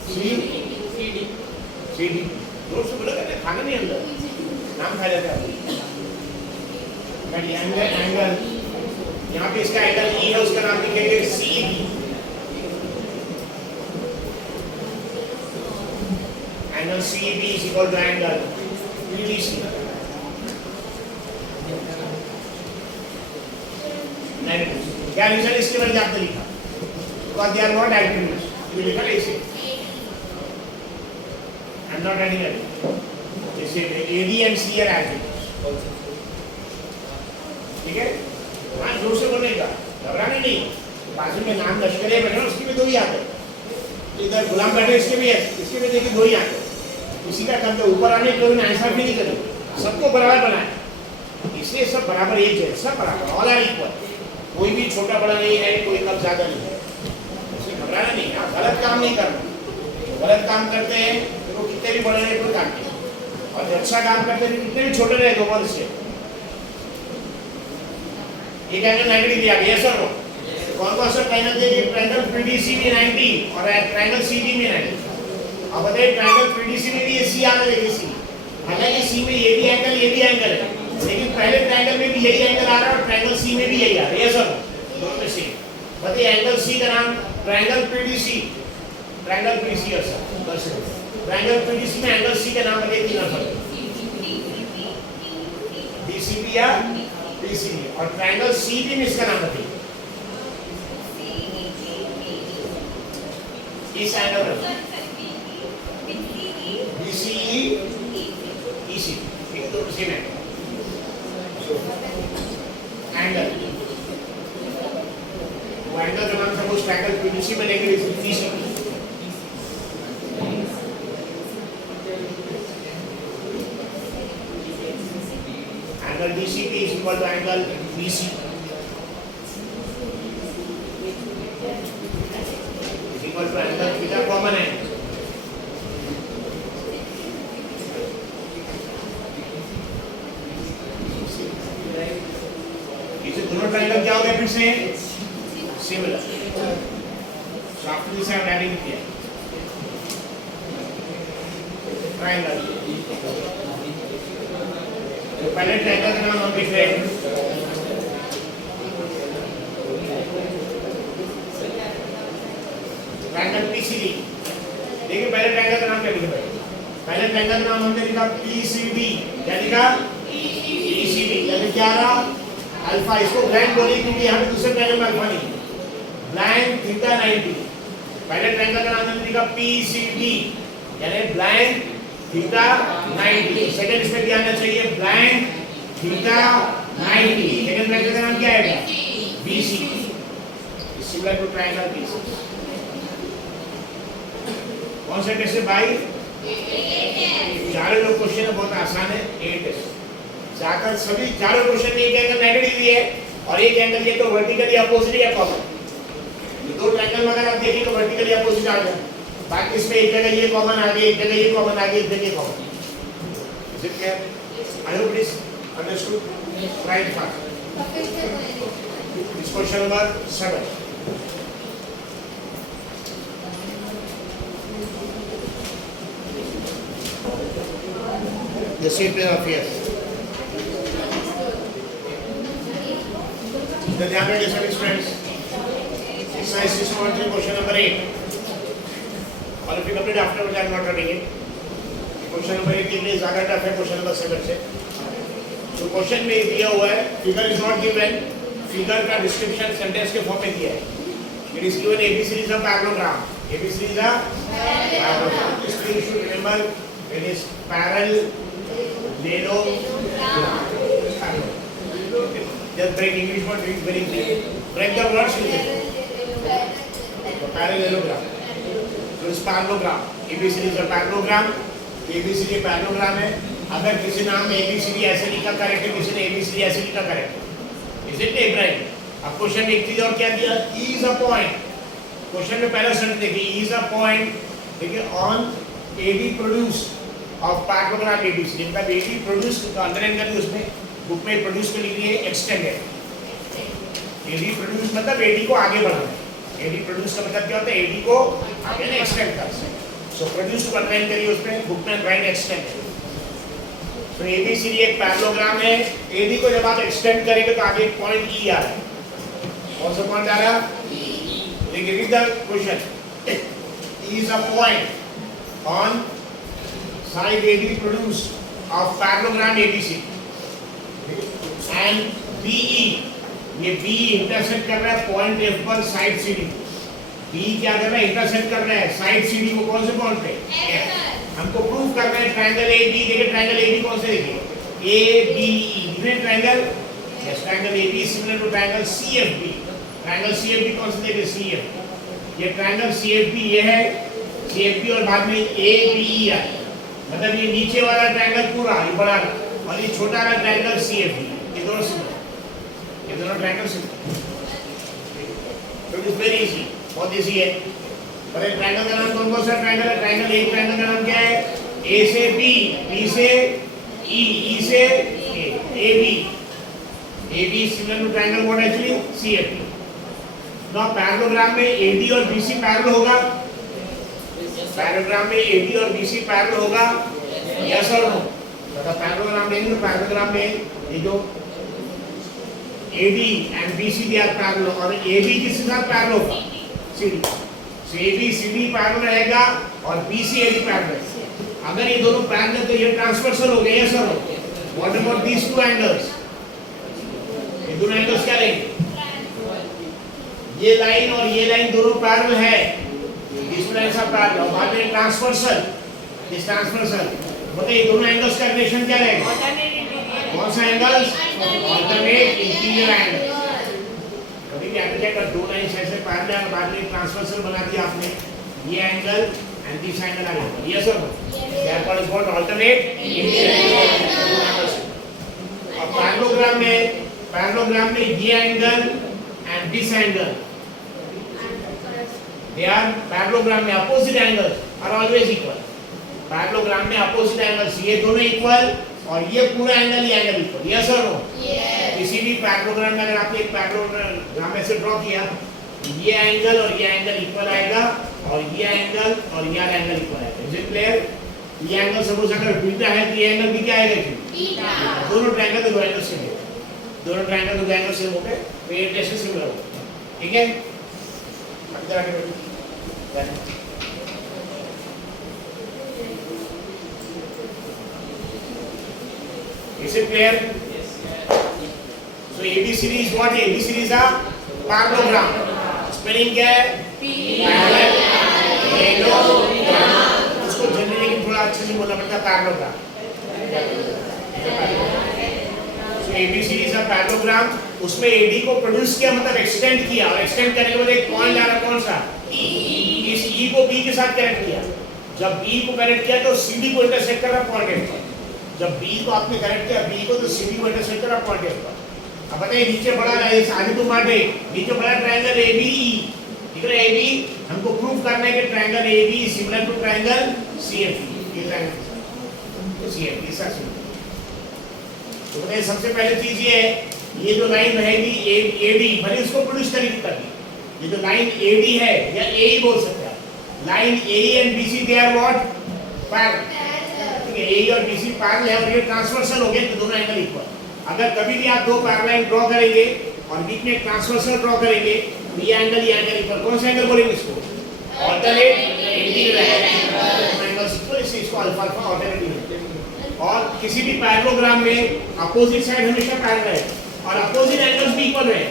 सी सीडी, रोज से बोला करते खाना नहीं अंदर नाम खा जाता है, एंगल यहाँ पे इसका एंगल ई है, उसका नाम लिखेंगे CB, angle CB is equal to angle PDC, क्या रीजन इसके बारे में आपने लिखा, because they are not altitudes. ये लिखा है इसे. I'm not writing it. इसे AD and C are altitudes. ठीक है? हाँ जोर से बोलेगा. घबराना नहीं. बाजू में नाम लश्कर है बने उसकी भी दो ही आते हैं. इधर गुलाम बैठे इसके भी है. इसके भी देखिए दो ही आते हैं. किसी का कम ऊपर आने कोई ऐसा भी नहीं करेगा. सबको बराबर बनाए. इसलिए सब बराबर एक है. सब बराबर. All are equal. कोई भी छोटा बड़ा नहीं है. कोई कम ज्यादा नहीं है. इसलिए घबराना नहीं. हाँ गलत काम नहीं करना. गलत काम करते हैं तो कितने भी बड़े रहे कोई काम नहीं. और जो अच्छा काम करते हैं कितने भी छोटे रहे तो बहुत से. एक एंगल 90 दिया गया सर. कौन कौन सा ट्रायंगल देखिए. ट्रायंगल PDC में 90 और ट्रायंगल CD में 90. अब बताइए ट्रायंगल PDC में भी ये C आना देखिए. C हालांकि C में ये भी एंगल है लेकिन पहले ट्रायंगल में भी यही एंगल आ रहा है और ट्रायंगल C में भी यही आ रहा है. ये सर दोनों में सेम. बताइए एंगल C का नाम ट्रायंगल PDC. ट्रायंगल PDC है सर. बस ट्रायंगल PDC में एंगल C का नाम बताइए. तीन सर DCB या PCB. और ट्रायंगल CB में इसका नाम बताइए. इस एंगल में BCE EC एक तो सेम है. एंगल वो एंगल का नाम सपोज ट्रायंगल PDC में लेंगे. EC angle DCB is equal to angle BC. is equal to angle theta common है. इसे दोनों ट्रायंगल क्या हो गए फिर से सिमिलर. शाफ्ट से हमने एडिंग किया. ट्रायंगल तो पहले ट्रायंगल का नाम हम लिख रहे हैं. Triangle PCD. देखिए पहले ट्रायंगल का नाम क्या लिखा है. पहले ट्रायंगल का नाम हमने लिखा PCB. क्या लिखा PCB. यानी क्या रहा अल्फा. इसको ब्लैंक बोलिए क्योंकि यहाँ पे दूसरे ट्रायंगल में अल्फा नहीं. Blank theta 90. पहले ट्रायंगल का नाम हमने लिखा PCB यानी ब्लैंक थीटा 90. सेकंड इसमें ध्यान देना चाहिए ब्लैंक थीटा 90. सेकंड ट्रायंगल का नाम क्या है BC. Similar to triangle BC. कौन सा टेस्ट है भाई. चारों लोग क्वेश्चन बहुत आसान है. 8 टेस्ट जाकर सभी चारों क्वेश्चन में एक एंगल 90 डिग्री है और एक एंगल ये तो वर्टिकली अपोजिट या कॉमन. ये दो ट्रायंगल में अगर आप देखिए तो वर्टिकली अपोजिट आ जाए. बाकी इसमें एक जगह ये कॉमन आ गई, एक जगह ये कॉमन आ गई, एक जगह common. Is it clear? I hope it is understood. Right fast. इस question number 7. The same plane of affairs. The diameter is friends. Exercise 6.3 question number 8. All of you complete afterwards. I am not running it. Question number 8 के लिए ज़्यादा टफ है question number 7 से. तो क्वेश्चन में दिया हुआ है figure is not given. Figure का डिस्क्रिप्शन सेंटेंस के फॉर्म में दिया है. It is given ABCD is a parallelogram. ABCD is a parallelogram. Still you should remember it is parallelogram. Just break English word very clear. Break the words with it. Parallelogram. So it's parallelogram. ABCD is a parallelogram. ABCD parallelogram है. अगर किसी नाम में ABCD ऐसे लिखा करेक्ट है, किसी ने ABCD ऐसे लिखा करेक्ट. Is it Ibrahim? अब क्वेश्चन में एक चीज और क्या दिया. E is a point. Question में पहला सेंटेंस देखिए. E is a point. देखिए on AD produced of parallelogram ABCD. इनका AD produced का अंडरलाइन कर दिया उसमें. बुक में प्रोड्यूस के लिए एक्सटेंडेड. AD प्रोड्यूस मतलब AD को आगे बढ़ाना. AD प्रोड्यूस का मतलब क्या होता है. AD को आगे ना एक्सटेंड करना. सो प्रोड्यूस को अंडरलाइन करिए उसमें. बुक में राइट एक्सटेंडेड. तो ABCD एक पैरेललोग्राम है. AD को जब आप एक्सटेंड करेंगे तो आगे एक पॉइंट E आ रहा है. कौन सा पॉइंट आ रहा है. देखिए read the question. E is a point on side AD produced of parallelogram ABCD. And BE ये BE इंटरसेक्ट कर रहा है पॉइंट F पर साइड CD. बी क्या कर रहा है, इंटरसेक्ट कर रहा है साइड सीडी को कौन से पॉइंट पे, हमको प्रूव करना है ट्रायंगल ए बी। देखिए ट्रायंगल ए बी कौन से, देखिए A B E, different triangle, yes triangle A B similar to triangle C F B. Triangle C F B कौन से, देखिए सी एफ, ये ट्रायंगल सी एफ बी ये है सी एफ बी, और बाद में ए बी ई है, मतलब ये नीचे वाला ट्रायंगल पूरा ये बड़ा और ये छोटा वाला ट्रायंगल सी एफ बी, ये दोनों सिमिलर, ये दोनों ट्रायंगल सिमिलर। तो इट इज वेरी इजी, बहुत इजी है। पर एक ट्रायंगल का नाम कौन कौन सा ट्रायंगल है, ट्रायंगल एक ट्रायंगल का नाम क्या है, ए से बी, बी से ई, ई से A B, A B similar to triangle what actually C F B. Now parallelogram में एडी और बीसी पैरेलल होगा, पैरेललोग्राम में एडी और बीसी पैरेलल होगा, यस और नो। मतलब पैरेललोग्राम में, पैरेललोग्राम में ये जो AD and BC they are parallel, और AB किसके साथ पैरेलल होगा, CD, so AB CD parallel रहेगा और BC AD पैरेलल। अगर ये दोनों पैरेलल तो ये ट्रांसवर्सल हो गए, यस और no. What about these two angles, ये दोनों एंगल्स क्या रहेंगे, ये लाइन और ये लाइन दोनों पैरेलल है, दिस लाइन सब पैरेलल, और बाद में ट्रांसवर्सल, दिस ट्रांसवर्सल, मतलब ये दोनों एंगल्स का रिलेशन क्या रहेगा, कौन सा एंगल्स, ऑल्टरनेट इंटीरियर एंगल। कभी भी आपने क्या कर, दो लाइंस ऐसे पैरेलल और बाद में ट्रांसवर्सल बना दिया आपने, ये एंगल एंड दिस एंगल आ गया, यस और no, that is what alternate interior angle. और पैरेललोग्राम में ये angle and this angle, they are parallelogram में opposite angles are always equal. Parallelogram में अपोजिट एंगल्स ये दोनों इक्वल और ये पूरा एंगल ये एंगल इक्वल, यस और नो। किसी भी पैरेललोग्राम में अगर आपने एक पैरेललोग्राम ऐसे ड्रॉ किया, ये एंगल और ये एंगल इक्वल आएगा और ये एंगल और ये एंगल इक्वल आएगा, इज इट क्लियर। ये एंगल सपोज अगर बीटा है तो ये एंगल भी क्या आएगा, बीटा। दोनों ट्रायंगल के दो एंगल सेम है, दोनों ट्रायंगल के दो एंगल सेम हो गए तो ये टेस्ट सिमिलर होगा, ठीक है। अब जरा के is it clear? So ABCD is what, ABCD is a parallelogram, spelling क्या है, parallelogram, उसको जनरली थोड़ा अच्छे से बोलना पड़ता है parallelogram। So ABCD is a parallelogram, उसमें AD को प्रोड्यूस किया मतलब एक्सटेंड किया, और एक्सटेंड करने के बाद एक पॉइंट आ रहा कौन सा, इस E को B के साथ कनेक्ट किया, जब B को कनेक्ट किया तो CD को इंटरसेक्ट कर रहा पॉइंट पर, जब B को आपने कनेक्ट किया B को तो CD को इंटरसेक्ट कर रहा पॉइंट पर। अब बताइए नीचे बड़ा है आगे तो माटे, नीचे बड़ा ट्रायंगल ABE, ठीक है, AB हमको प्रूव करना है कि triangle AB similar to triangle CFE, ये ट्रायंगल CFE ऐसा सिमिलर। तो बताइए सबसे पहले चीज ये है, ये जो लाइन रहेगी AD भले इसको प्रोड्यूस करेगी तभी, ये जो लाइन AD है या AE बोल सकते हैं, line AE and BC they are what, parallel, A और बीसी पैरेलल है और ये ट्रांसवर्सल हो गए तो दोनों एंगल इक्वल। अगर कभी भी आप दो पैरेलल लाइन ड्रॉ करेंगे और बीच में ट्रांसवर्सल ड्रॉ करेंगे तो ये एंगल इक्वल, कौन सा एंगल बोलेंगे इसको, alternate interior angle, angles equal, इसको अल्फा अल्फा ऑल्टरनेट इंटीरियर। और किसी भी पैरेललोग्राम में अपोजिट साइड हमेशा पैरेलल है और अपोजिट एंगल्स भी इक्वल है,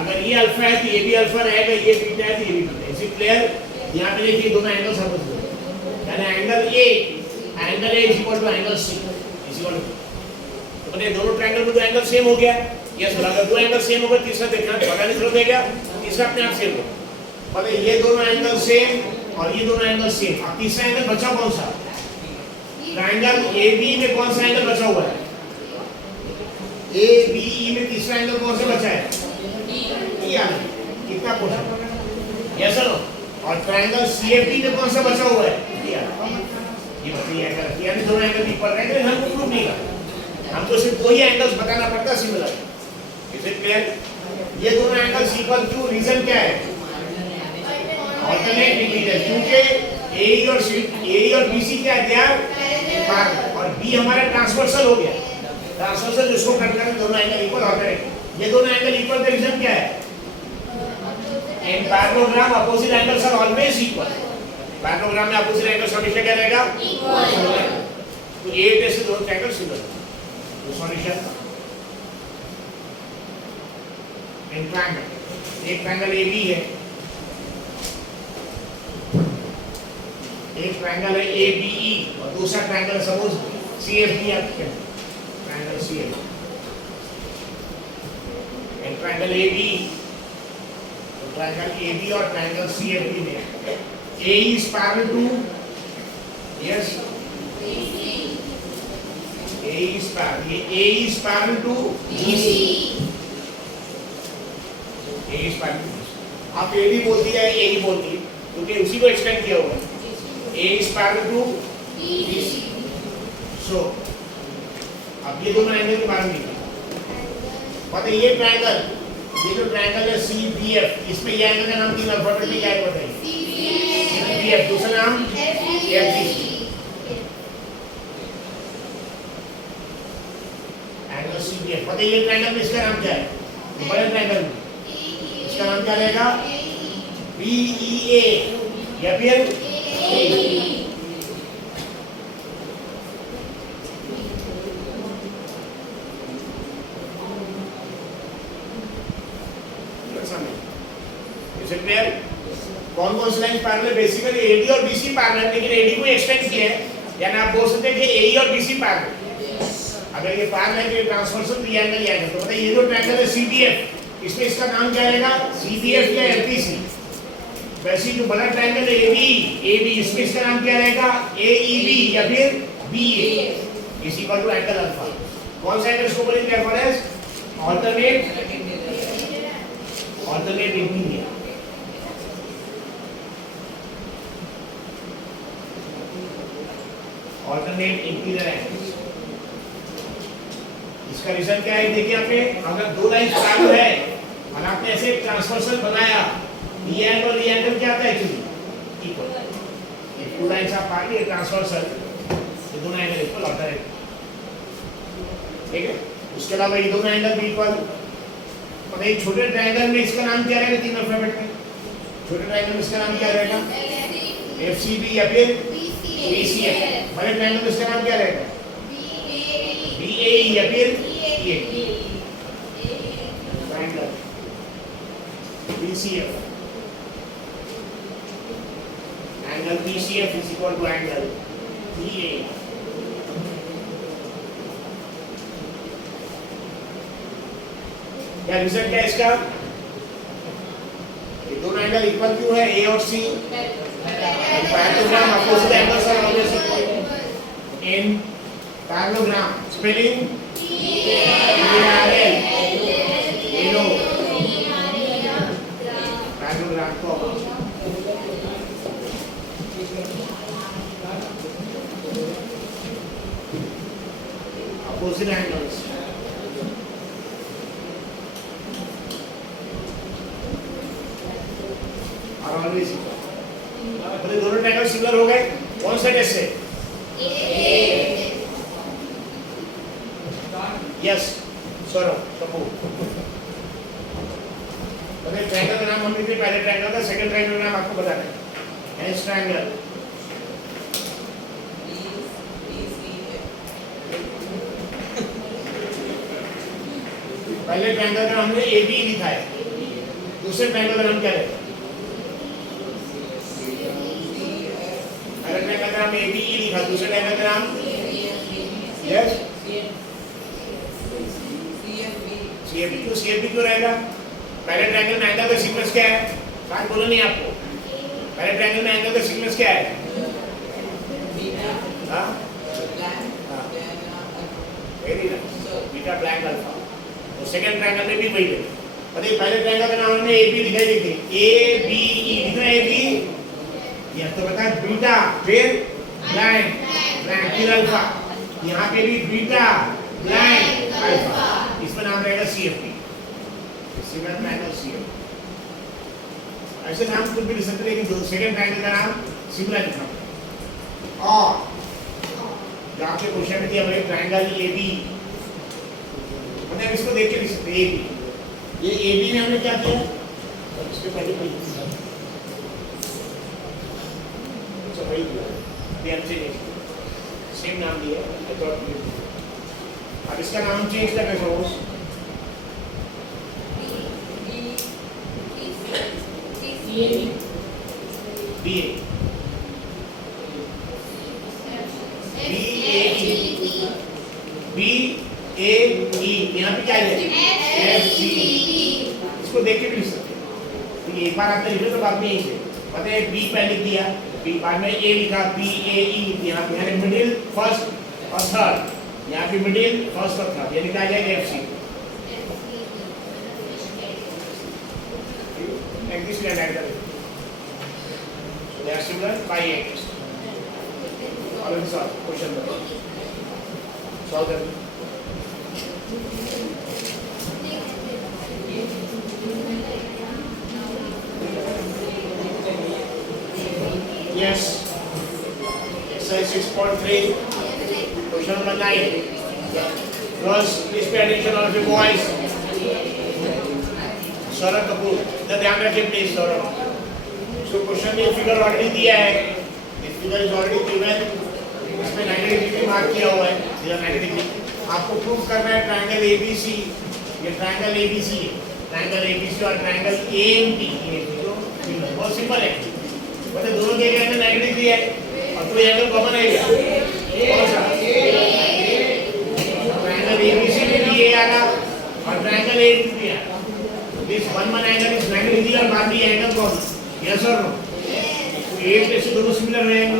अगर ये अल्फा है तो ये भी अल्फा रहेगा, ये बीटा है तो ये भी बीटा है, इज इट क्लियर। यहां पे देखिए दोनों एंगल्स अपोजिट है, यानी angle A is equal to angle C is equal to, तो अपने दोनों ट्रायंगल में दो एंगल सेम हो गया, यस। अगर दो एंगल सेम हो गए तीसरा देखना पता नहीं जरूरत है क्या, तीसरा अपने आप सेम होगा, मतलब ये दोनों एंगल सेम और ये दोनों एंगल सेम। अब तीसरा एंगल बचा कौन सा, ट्रायंगल AB में कौन सा एंगल बचा हुआ है, ABE में तीसरा एंगल कौन सा बचा है, कितना क्वेश्चन, यस और नो। और ट्रायंगल CFD में कौन सा बचा हुआ है, ये बताइए एंगल, यानी दोनों एंगल इक्वल रहेंगे, हमको प्रूव नहीं करना, हमको सिर्फ वही एंगल्स बताना पड़ता सिमिलर, इज इट क्लियर। ये दोनों एंगल्स इक्वल क्यों, रीजन क्या है, ऑल्टरनेट इंटीरियर, क्योंकि AE और BC क्या है और B हमारा ट्रांसवर्सल हो गया, ट्रांसवर्सल जिसको कट करके दोनों एंगल इक्वल ऑल्टरनेट, ये दोनों एंगल इक्वल का रीजन क्या है, in parallelogram opposite angles are always equal, parallelogram में अपोजिट एंगल्स हमेशा क्या रहेगा, इक्वल, तो ये टेस्ट दोनों एंगल सिमिलर, तो सॉल्यूशन इन ट्रायंगल, एक ट्रायंगल AB है एक ट्रायंगल है ABE और दूसरा ट्रायंगल है सपोज CFD आप कहते हैं, ट्रायंगल CFD। एक ट्रायंगल AB, तो ट्रायंगल AB और ट्रायंगल CFD में AE is parallel to, yes, AE is parallel, ये AE is parallel to BC, AE is parallel to BC। आप AD बोलती है AE बोलती है क्योंकि उसी को एक्सटेंड किया हुआ है। A is parallel to BC। So, अब ये दोनों एंगल के बारे में बताइए। ये ट्रायंगल, ये जो ट्रायंगल है CBF, इसमें ये एंगल का नाम तीन अल्फाबेट में क्या है बताइए? CBF, दूसरा नाम FBC। एंगल CBF, बताइए ये ट्रायंगल में इसका नाम क्या है? बड़ा ट्रायंगल में इसका नाम क्या रहेगा? BEA या फिर कौन कौन सी लाइन पैरेलल? बेसिकली AD और BC पैरेलल, लेकिन AD को एक्सटेंड किया है, यानी आप बोल सकते हैं कि AE और BC पैरेलल। अगर ये पैरेलल है तो ये ट्रांसवर्सल ट्रायंगल आएगा। तो बताइए ये जो ट्रायंगल है CBF, इसमें इसका नाम क्या रहेगा? CBF या FBC। वैसे जो बड़ा ट्रायंगल है AB, इसमें इसका नाम क्या रहेगा? AEB या फिर BA is equal to angle alpha. कौन सा एंगल इसको बोलेंगे reference? Alternate interior. Alternate interior angle. इसका रिजल्ट क्या है देखिए आपने, अगर दो लाइन पैरेलल है और आपने ऐसे ट्रांसवर्सल बनाया, ये एंगल ये एंगल क्या आता है एक्चुअली? इक्वल। ये टू लाइंस आप पा लिए ट्रांसवर्सल, ये दोनों एंगल इक्वल होता है, ठीक है। उसके अलावा ये दोनों एंगल भी इक्वल। और एक छोटे ट्रायंगल में इसका नाम क्या रहेगा? तीन अल्फाबेट में छोटे ट्रायंगल में इसका नाम क्या रहेगा? FCB या फिर BCF। बड़े ट्रायंगल में इसका नाम क्या रहेगा? BAE या फिर EA। Triangle BCF, angle BCF is equal to angle BA। क्या रिजल्ट क्या है इसका? ये दोनों एंगल इक्वल क्यों है? A और C parallelogram opposite angles are always equal in parallelogram. Spelling PARL, ये लो पैरेललोग्राम को अपोजिट एंगल्स। Always equal. दोनों ट्रायंगल सिमिलर हो गए। कौन सा टेस्ट से? यस सौरभ कपूर। पहले ट्रायंगल का नाम हम लिखे, पहले ट्रायंगल का, सेकंड ट्रायंगल का नाम आपको बताना है। एस ट्रायंगल पहले ट्रायंगल का हमने AB लिखा है, दूसरे ट्रायंगल का नाम क्या है? पहले ट्रायंगल का नाम ABE लिखा, दूसरे ट्रायंगल का नाम यस CFD। क्यों CFD क्यों रहेगा? पहले ट्रायंगल में एंगल का सीक्वेंस क्या है? बात बोलो नहीं आपको। पहले ट्रायंगल में एंगल का सीक्वेंस क्या है? हाँ very nice, beta blank alpha. तो सेकंड ट्रायंगल में भी वही है। बताइए पहले ट्रायंगल का नाम हमने AB लिखा है, देखिए ABE लिखा है AB। ये तो बता बीटा फिर ब्लैंक ब्लैंक फिर अल्फा, यहाँ पे भी बीटा ब्लैंक अल्फा, इसका नाम रहेगा CFD, सिमिलर ट्रायंगल CFD। ऐसे नाम कुछ भी लिख सकते हैं, लेकिन सेकंड ट्रायंगल का नाम सिमिलर लिखना। और जो आपके क्वेश्चन में दिया भाई ट्रायंगल AB, मतलब इसको देख के लिख सकते हैं AB। ये AB में हमने क्या किया? इसके पहले कोई अच्छा वही दिया, अभी हम चेंज सेम नाम दिया है। अब इसका नाम चेंज कर रहे हो, BA A E B A E यहाँ पे क्या है F C इसको देख के भी लिख सकते हैं। तो एक बार आपने लिखा तो बाद में यही से पता है B पहले लिख दिया B बाद में A लिखा B A E यहाँ पे यानी मिडिल फर्स्ट और थर्ड यहाँ पे मिडिल फर्स्ट और थर्ड यानी क्या आ जाएगा F C like this we are write the so they are similar by x already solved question number solve them yes exercise 6.3 question number 9 girls please pay attention all of you boys Saurabh Kapoor इधर ध्यान रखिए प्लीज सौरभ सो क्वेश्चन में फिगर ऑलरेडी दिया है this figure is already given इसमें 90 डिग्री मार्क किया हुआ है इधर 90 डिग्री आपको प्रूव करना है ट्रायंगल एबीसी ये ट्रायंगल एबीसी और ट्रायंगल एएमटी ये जो बहुत सिंपल है मतलब दोनों के एंगल 90 डिग्री है और कोई एंगल कॉमन है कौन सा ट्रायंगल एबीसी में भी ये आएगा और ट्रायंगल एएमटी भी आएगा this one angle is 90 degree और बाकी एंगल कौन yes or no एट ऐसे दोनों सिमिलर रहेंगे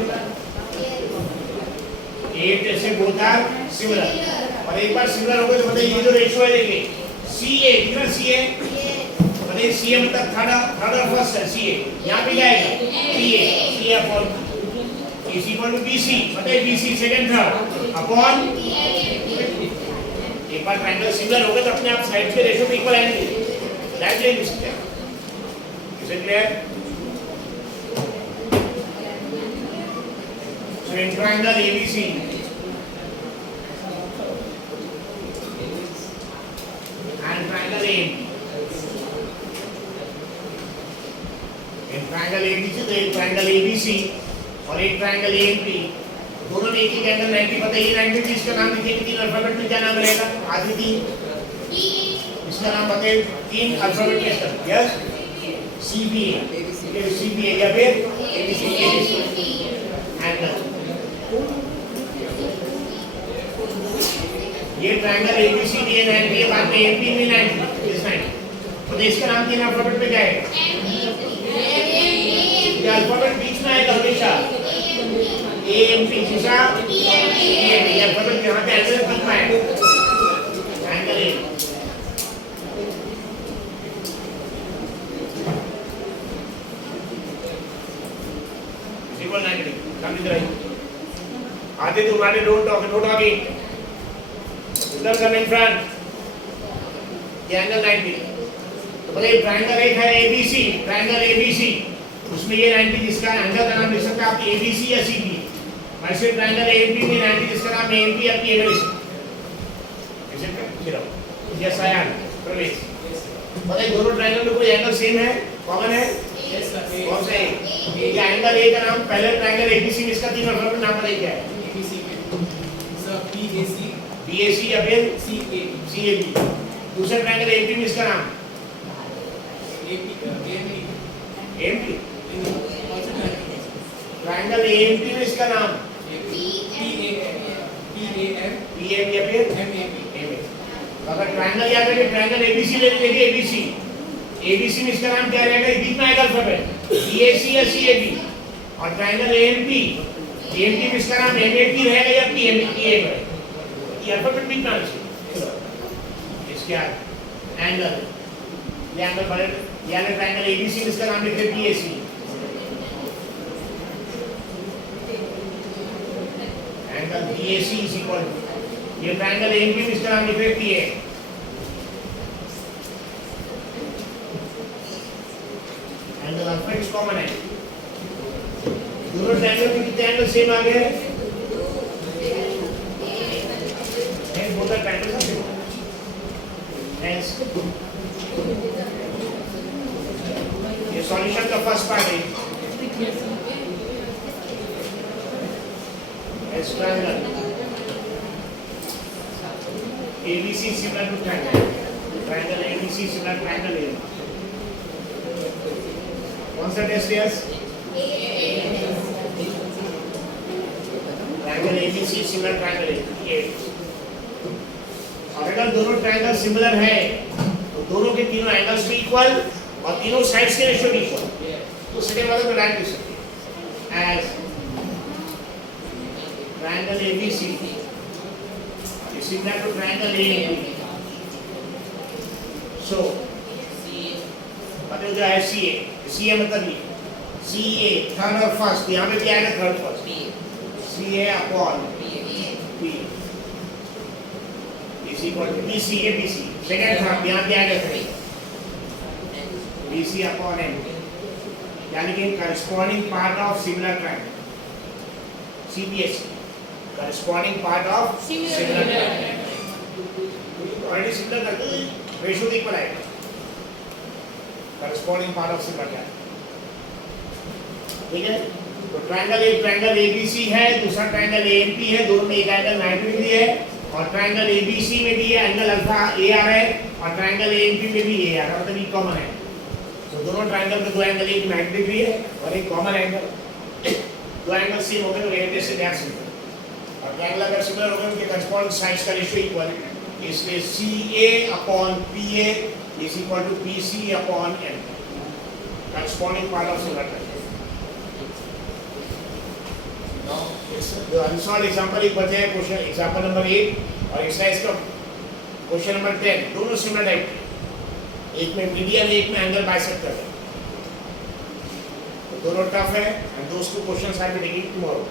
एट ऐसे बोथ आर सिमिलर और एक बार सिमिलर हो गए तो बताइए ये जो रेशियो है देखिए CA कितना CA बताइए CA मतलब थर्ड और फर्स्ट है CA यहाँ पे क्या आएगा CA upon is equal to BC बताइए BC सेकंड थर्ड अपॉन एक बार ट्रायंगल सिमिलर हो गए तो अपने आप साइड के रेशियो पे इक्वल आएंगे That's it. Is it clear? So in triangle ABC, and triangle AM. In triangle ABC, तो एक triangle ABC और एक triangle AMP, दोनों में एक ही एंगल 90 बताइए 90 भी इसका नाम लिखिए तीन अल्फाबेट में क्या नाम रहेगा आदिति इसका नाम बताइए तीन अल्फाबेट में इसका यस CBA या फिर ABC एंगल ये ट्रायंगल ABC भी है 90 बाद में AP भी 90 इस 90 तो इसका नाम तीन अल्फाबेट में क्या है ये अल्फाबेट बीच में आएगा हमेशा AMP दूसरा ये अल्फाबेट यहाँ पे एंगल बीच में आएगा एंगल A equal 90 come इधर आइए आते तुम्हारे डोंट टॉकिंग इधर कम इन फ्रंट ये एंगल 90 तो बताइए ट्रायंगल एक है ABC ट्रायंगल ABC उसमें ये 90 जिसका एंगल का नाम लिख सकते हैं आप ABC या CB वैसे ट्रायंगल AMP में 90 जिसका नाम AMP या PA लिख सकते हैं इसे करो यस आयान प्रवेश बताइए दोनों ट्रायंगल में कोई एंगल सेम है कॉमन है कौन सा है ये एंगल ए का नाम पहले ट्रायंगल एबीसी में इसका तीन अल्फाबेट नाम बताइए क्या है एबीसी के सर BAC या फिर CAB दूसरा ट्रायंगल एपी में इसका नाम AMP ट्रायंगल AMP में इसका नाम PAM या फिर MAP अगर ट्रायंगल याद रखिए ट्रायंगल ABC ले लीजिए ABC ABC में इसका नाम क्या रहेगा बीच में आएगा अल्फाबेट BAC या CAB और ट्रायंगल AMP में इसका नाम MAP रहेगा या PA रहेगा ये अल्फाबेट बीच में आना चाहिए इसके बाद एंगल ये एंगल बड़े यानी ट्रायंगल ABC में इसका नाम लिखते हैं BAC angle BAC is equal ये ट्रायंगल AMP में इसका नाम लिखते हैं PA angle alpha is common है दोनों ट्रायंगल में कितने एंगल सेम आ गए हैं both are triangles same hence ये सॉल्यूशन का फर्स्ट पार्ट है as triangle ABC similar to triangle ABC similar to triangle A कौन सा टेस्ट है triangle ABC similar triangle A. और अगर दोनों ट्रायंगल सिमिलर है तो दोनों के तीनों एंगल्स भी इक्वल और तीनों साइड्स के रेशियो भी इक्वल, तो सेकंड वाले को राइट लिख सकते हैं as triangle ABC is similar to triangle AAB. So, मतलब जो है CA, CA मतलब ये, CA थर्ड और फर्स्ट, यहाँ पे क्या आएगा third first, CA upon P is equal to BCA BC, second third यहाँ पे आएगा थर्ड, BC अपॉन M, यानी कि corresponding part of similar triangle, CBS. Corresponding part of similar triangle. Already similar करते हैं, ratio तो equal आएगा. Corresponding part of similar triangle. ठीक है? तो triangle ABC है, दूसरा triangle AMP है, दोनों में एक एंगल 90 डिग्री है, और triangle ABC में भी है एंगल अल्फा AR है, और triangle AMP में भी AR है, मतलब ये कॉमन है. तो दोनों triangle में दो एंगल एक 90 डिग्री है और एक कॉमन एंगल. दो एंगल सेम हो गए तो रेडियस से क्या सिमिलर. और ट्रायंगल अगर सिमिलर हो गए उनके करस्पॉन्डिंग साइड्स का रेशियो इक्वल है, इसलिए CA upon PA is equal to BC upon M, corresponding part of similar triangle. Now it's the unsolved example एक बचा है, क्वेश्चन एग्जांपल नंबर 8 और एक्सरसाइज का क्वेश्चन नंबर 10, दोनों सिमिलर टाइप के, एक में मीडियन एक में एंगल बाइसेक्ट कर रहे हैं, तो दोनों टफ है एंड दोस्त को questions I will take it tomorrow.